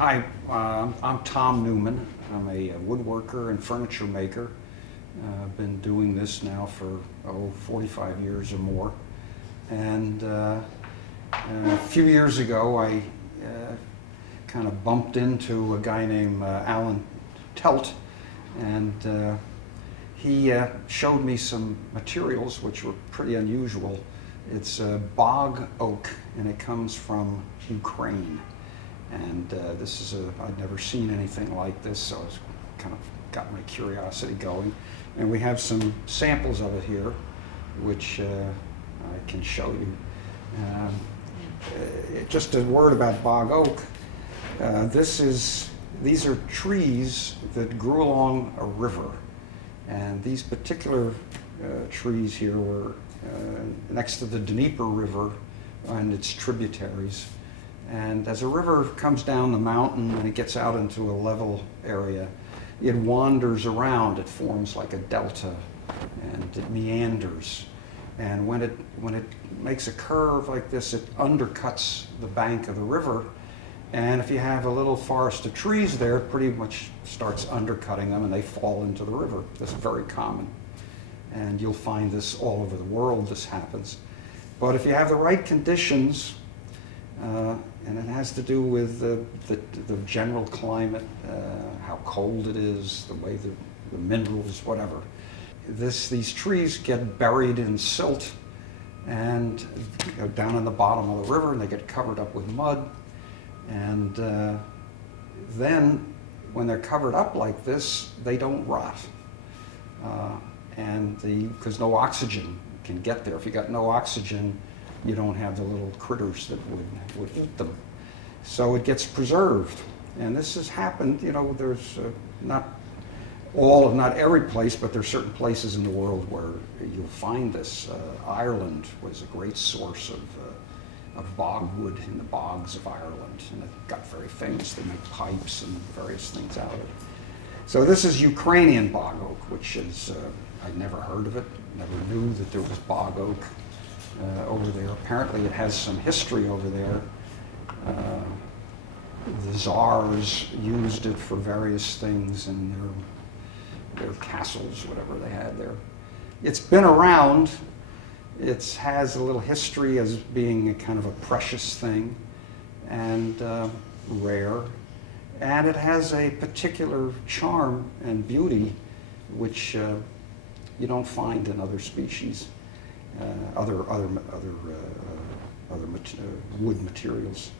Hi, I'm Tom Newman. I'm a woodworker and furniture maker. I've been doing this now for 45 years or more. And a few years ago, I kind of bumped into a guy named Alan Telt, and he showed me some materials which were pretty unusual. It's Bog Oak, and it comes from Ukraine. And this is I'd never seen anything like this, so it's kind of got my curiosity going. And we have some samples of it here, which I can show you. Just a word about Bog Oak. These are trees that grew along a river. And these particular trees here were next to the Dnieper River and its tributaries. And as a river comes down the mountain and it gets out into a level area, it wanders around. It forms like a delta, and it meanders. And when it makes a curve like this, it undercuts the bank of the river. And if you have a little forest of trees there, it pretty much starts undercutting them, and they fall into the river. That's very common. And you'll find this all over the world, this happens. But if you have the right conditions, and it has to do with the general climate, how cold it is, the way the minerals, whatever. These trees get buried in silt and go down in the bottom of the river, and they get covered up with mud. And then when they're covered up like this, they don't rot. Because no oxygen can get there. If you got no oxygen, you don't have the little critters that would eat them. So it gets preserved. And this has happened, there's not every place, but there's certain places in the world where you'll find this. Ireland was a great source of bogwood in the bogs of Ireland, and it got very famous. They make pipes and various things out of it. So this is Ukrainian bog oak, which is, I'd never heard of it, never knew that there was bog oak over there. Apparently it has some history over there. The czars used it for various things in their castles, whatever they had there. It's been around. It has a little history as being a kind of a precious thing and rare. And it has a particular charm and beauty which you don't find in other species, other wood materials.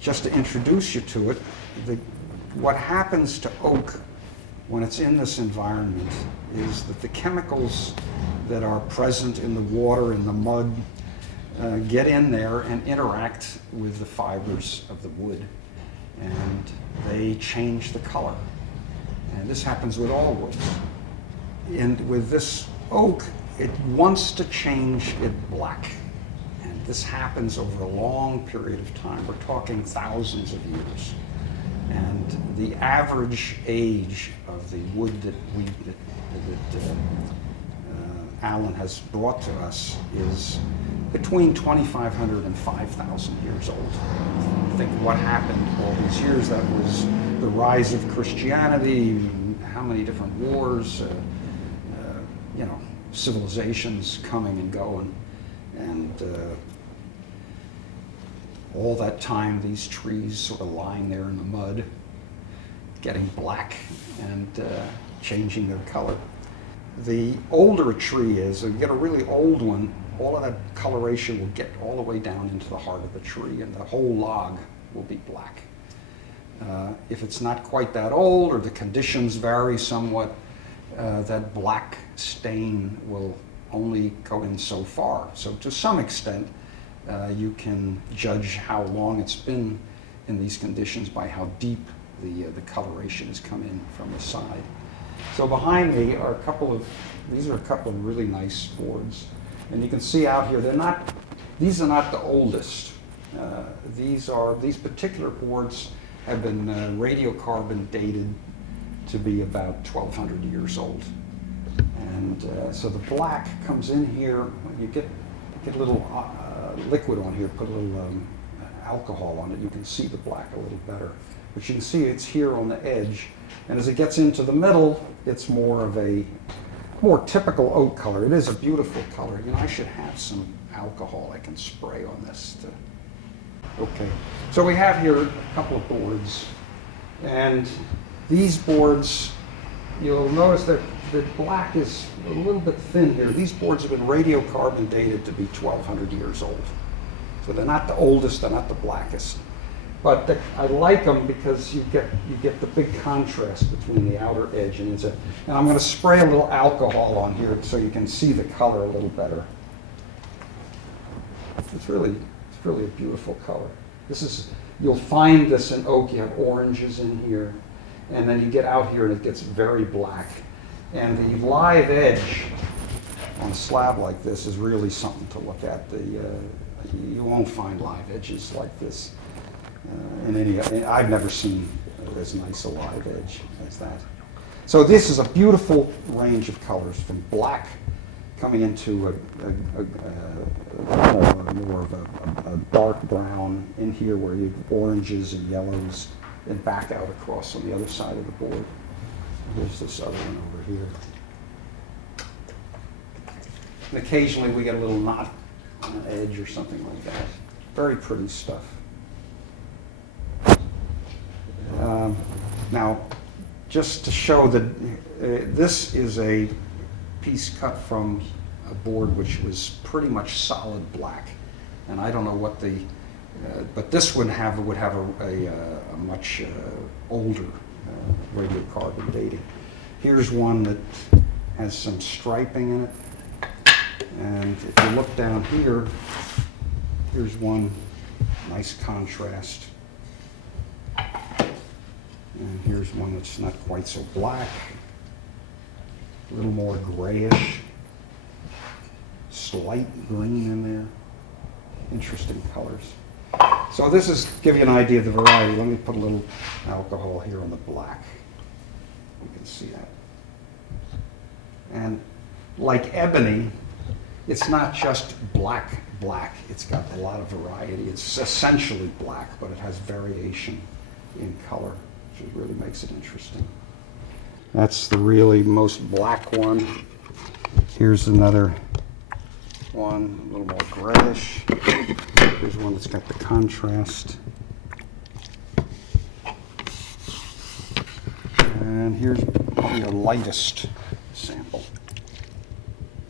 Just to introduce you to it, what happens to oak when it's in this environment is that the chemicals that are present in the water, in the mud, get in there and interact with the fibers of the wood, and they change the color. And this happens with all woods. And with this oak, it wants to change it black. And this happens over a long period of time. We're talking thousands of years. And the average age of the wood that Alan has brought to us is between 2,500 and 5,000 years old. I think what happened all these years, that was the rise of Christianity, how many different wars, civilizations coming and going. And all that time, these trees sort of lying there in the mud, getting black and changing their color. The older a tree is, if you get a really old one, all of that coloration will get all the way down into the heart of the tree, and the whole log will be black. If it's not quite that old, or the conditions vary somewhat, that black stain will only go in so far. So to some extent, you can judge how long it's been in these conditions by how deep the coloration has come in from the side. So behind me are these are a couple of really nice boards. And you can see out here, these are not the oldest. These particular boards have been radiocarbon dated to be about 1,200 years old. And so the black comes in here. You get a little liquid on here, put a little alcohol on it, you can see the black a little better. But you can see it's here on the edge. And as it gets into the middle, it's more of a more typical oak color. It is a beautiful color. You know, I should have some alcohol I can spray on this. Okay, so we have here a couple of boards. And these boards, you'll notice that the black is a little bit thin here. These boards have been radiocarbon dated to be 1,200 years old. So they're not the oldest, they're not the blackest. But I like them because you get the big contrast between the outer edge and inside. And I'm going to spray a little alcohol on here so you can see the color a little better. It's really a beautiful color. You'll find this in oak. You have oranges in here, and then you get out here and it gets very black. And the live edge on a slab like this is really something to look at. You won't find live edges like this in any. I've never seen as nice a live edge as that. So this is a beautiful range of colors, from black coming into more of a dark brown in here, where you have oranges and yellows, and back out across on the other side of the board. There's this other one over here. And occasionally we get a little knot on an edge or something like that. Very pretty stuff. Now, just to show that this is a piece cut from a board which was pretty much solid black. And I don't know what but this would have a much older radiocarbon dating. Here's one that has some striping in it. And if you look down here, here's one nice contrast. And here's one that's not quite so black, a little more grayish, slight green in there. Interesting colors. So this is give you an idea of the variety. Let me put a little alcohol here on the black. You can see that. And like ebony, it's not just black. It's got a lot of variety. It's essentially black, but it has variation in color, which really makes it interesting. That's the really most black one. Here's another one, a little more grayish. Here's one that's got the contrast. And here's probably the lightest sample.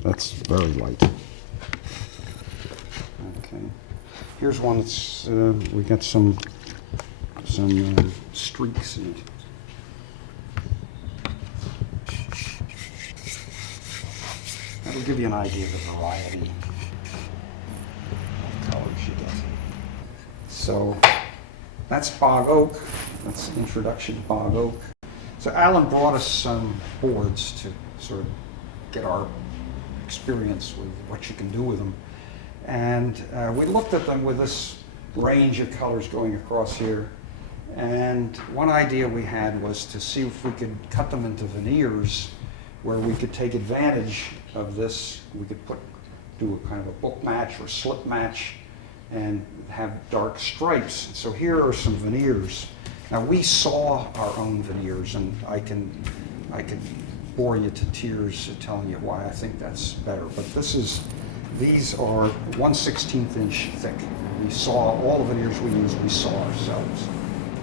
That's very light. Okay. Here's one that's, we got some streaks in it. That'll give you an idea of the variety of colors you get. So that's Bog Oak. That's the introduction to Bog Oak. So Alan brought us some boards to sort of get our experience with what you can do with them. And we looked at them with this range of colors going across here. And one idea we had was to see if we could cut them into veneers, where we could take advantage of this. We could do a kind of a book match or slip match and have dark stripes. So here are some veneers. Now we saw our own veneers, and I can bore you to tears telling you why I think that's better. But these are 1/16 inch thick. We saw all the veneers we use, we saw ourselves.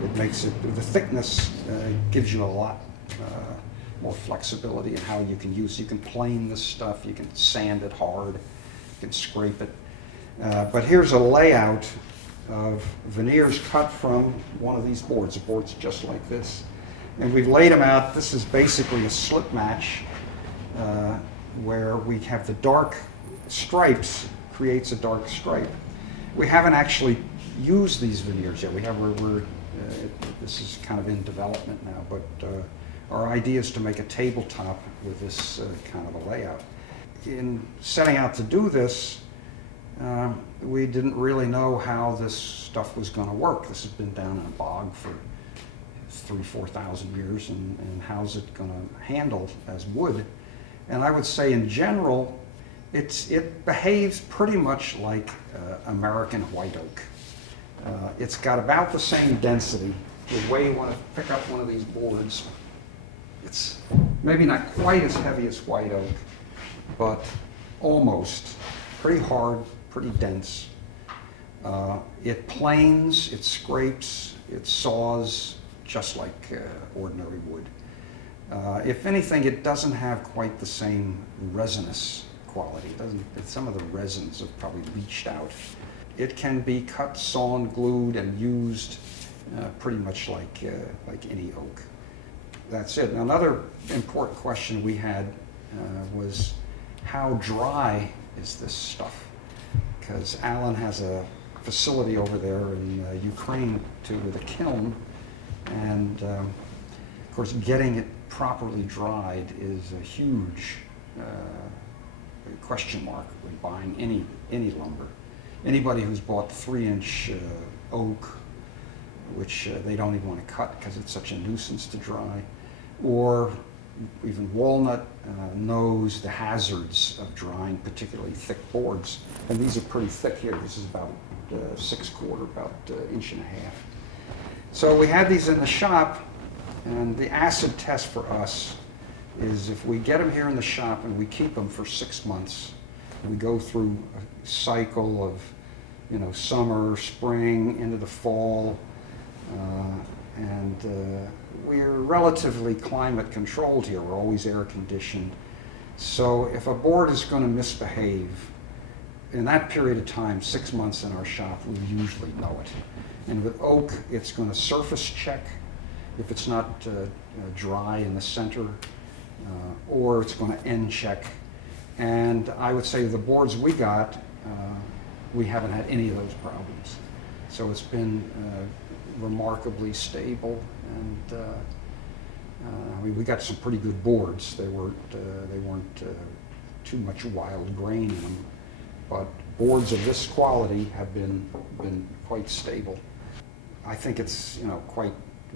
It makes it, the thickness gives you a lot more flexibility in how you can use. You can plane this stuff, you can sand it hard, you can scrape it. But here's a layout of veneers cut from one of these boards. The board's just like this. And we've laid them out. This is basically a slip match where we have the dark stripes creates a dark stripe. We haven't actually used these veneers yet. This is kind of in development now, but our idea is to make a tabletop with this kind of a layout. In setting out to do this, we didn't really know how this stuff was going to work. This has been down in a bog for 3,000–4,000 years, and how's it going to handle as wood? And I would say in general, it behaves pretty much like American white oak. It's got about the same density the way you want to pick up one of these boards. It's maybe not quite as heavy as white oak, but almost. Pretty hard, pretty dense. It planes, it scrapes, it saws just like ordinary wood. If anything, it doesn't have quite the same resinous quality. Some of the resins have probably leached out. It can be cut, sawn, glued, and used pretty much like any oak. That's it. Now, another important question we had was how dry is this stuff? Because Alan has a facility over there in Ukraine with a kiln, and of course getting it properly dried is a huge question mark when buying any lumber. Anybody who's bought 3-inch oak, which they don't even want to cut because it's such a nuisance to dry, or even walnut, knows the hazards of drying particularly thick boards. And these are pretty thick here. This is about 6/4, about 1.5 inches. So we had these in the shop, and the acid test for us is if we get them here in the shop and we keep them for 6 months, we go through a cycle of, summer, spring, into the fall, and we're relatively climate controlled here. We're always air conditioned. So if a board is going to misbehave, in that period of time, 6 months in our shop, we usually know it. And with oak, it's going to surface check if it's not dry in the center, or it's going to end check. And I would say the boards we got, we haven't had any of those problems. So it's been remarkably stable, and we got some pretty good boards. They weren't too much wild grain in them, but boards of this quality have been quite stable. I think it's quite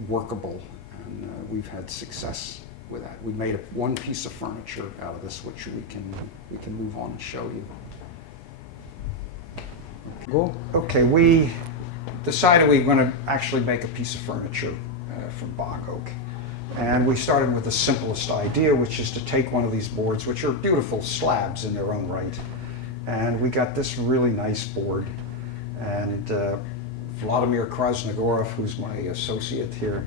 workable, and we've had success with that. We made one piece of furniture out of this, which we can move on and show you. Okay, we decided we were going to actually make a piece of furniture from Bog Oak. And we started with the simplest idea, which is to take one of these boards, which are beautiful slabs in their own right. And we got this really nice board. And Vladimir Krasnogorov, who's my associate here,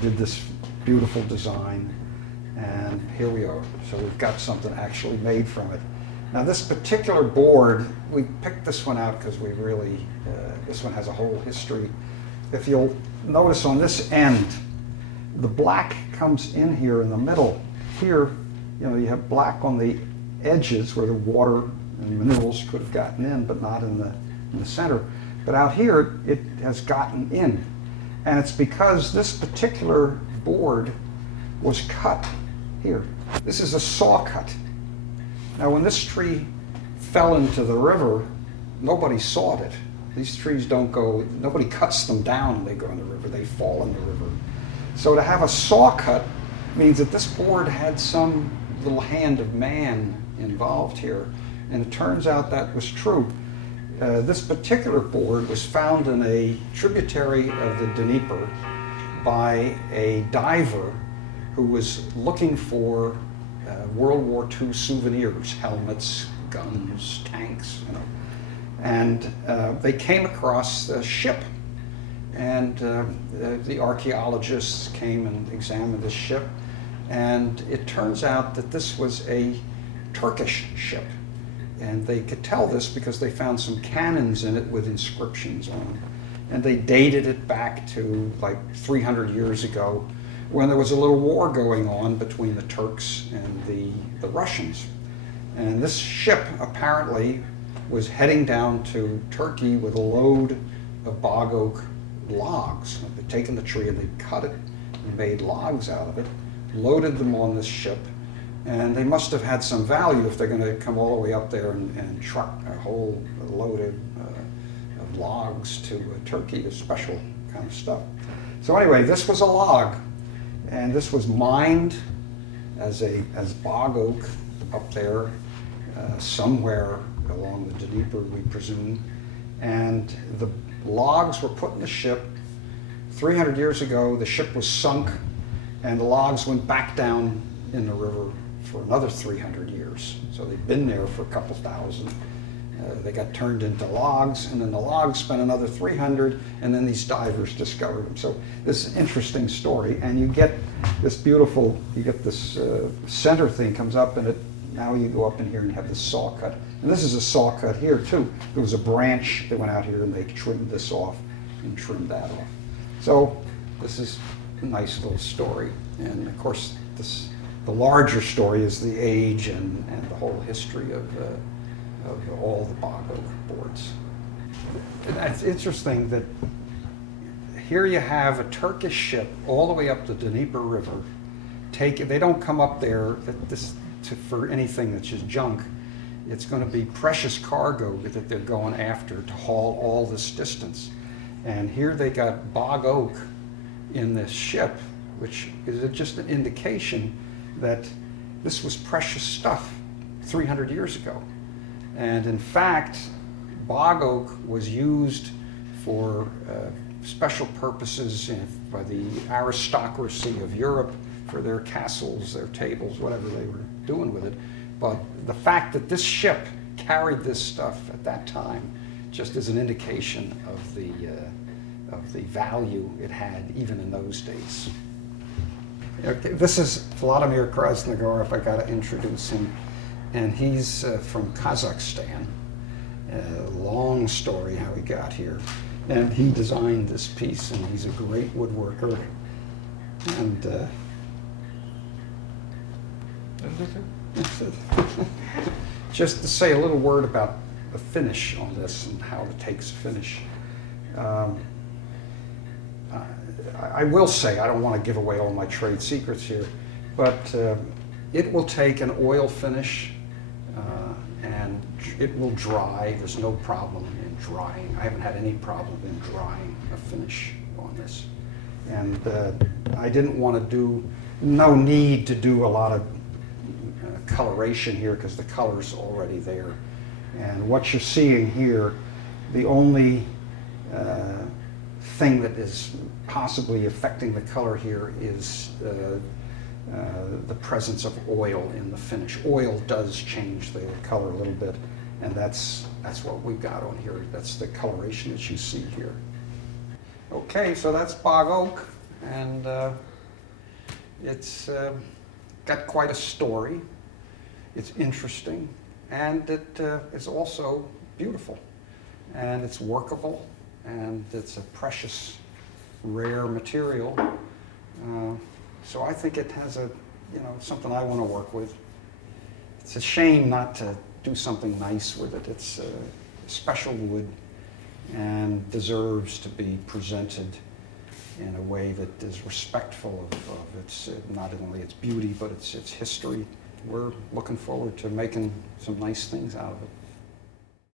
did this beautiful design. And here we are. So we've got something actually made from it. Now this particular board, we picked this one out because we really, this one has a whole history. If you'll notice on this end, the black comes in here in the middle. Here, you have black on the edges where the water and minerals could have gotten in, but not in the center. But out here, it has gotten in. And it's because this particular board was cut here. This is a saw cut. Now, when this tree fell into the river, nobody sawed it. These trees don't go, nobody cuts them down when they go in the river, they fall in the river. So to have a saw cut means that this board had some little hand of man involved here, and it turns out that was true. This particular board was found in a tributary of the Dnieper by a diver who was looking for World War II souvenirs, helmets, guns, tanks, And they came across the ship, and the archaeologists came and examined the ship, and it turns out that this was a Turkish ship. And they could tell this because they found some cannons in it with inscriptions on them. And they dated it back to like 300 years ago, when there was a little war going on between the Turks and the Russians. And this ship apparently was heading down to Turkey with a load of bog oak logs. They'd taken the tree and they'd cut it and made logs out of it, loaded them on this ship, and they must have had some value if they're going to come all the way up there and truck a whole load of logs to Turkey, a special kind of stuff. So anyway, this was a log. And this was mined as bog oak up there, somewhere along the Dnieper, we presume. And the logs were put in the ship 300 years ago, the ship was sunk, and the logs went back down in the river for another 300 years. So they've been there for a couple thousand. They got turned into logs, and then the logs spent another 300, and then these divers discovered them. So this is an interesting story, and you get this beautiful, you get this center thing comes up, and now you go up in here and have this saw cut. And this is a saw cut here too. There was a branch that went out here, and they trimmed this off and trimmed that off. So this is a nice little story. And of course, the larger story is the age and the whole history of all the Bog Oak boards. And it's interesting that here you have a Turkish ship all the way up the Dnieper River. They don't come up there for anything that's just junk. It's going to be precious cargo that they're going after to haul all this distance. And here they got Bog Oak in this ship, which is just an indication that this was precious stuff 300 years ago. And in fact, Bog Oak was used for special purposes by the aristocracy of Europe for their castles, their tables, whatever they were doing with it. But the fact that this ship carried this stuff at that time just is an indication of the value it had even in those days. Okay, this is Vladimir Krasnogor, if I got to introduce him. And he's from Kazakhstan. Long story how he got here. And he designed this piece, and he's a great woodworker. And just to say a little word about the finish on this and how it takes a finish. I will say, I don't want to give away all my trade secrets here, but it will take an oil finish and it will dry. There's no problem in drying. I haven't had any problem in drying a finish on this. And I didn't want to no need to do a lot of coloration here because the color's already there. And what you're seeing here, the only thing that is possibly affecting the color here is the presence of oil in the finish. Oil does change the color a little bit, and that's what we've got on here. That's the coloration that you see here. Okay, so that's Bog Oak, and it's got quite a story. It's interesting, and it's also beautiful, and it's workable, and it's a precious, rare material. So I think it has something I want to work with. It's a shame not to do something nice with it. It's a special wood and deserves to be presented in a way that is respectful of its, not only its beauty, but its history. We're looking forward to making some nice things out of it.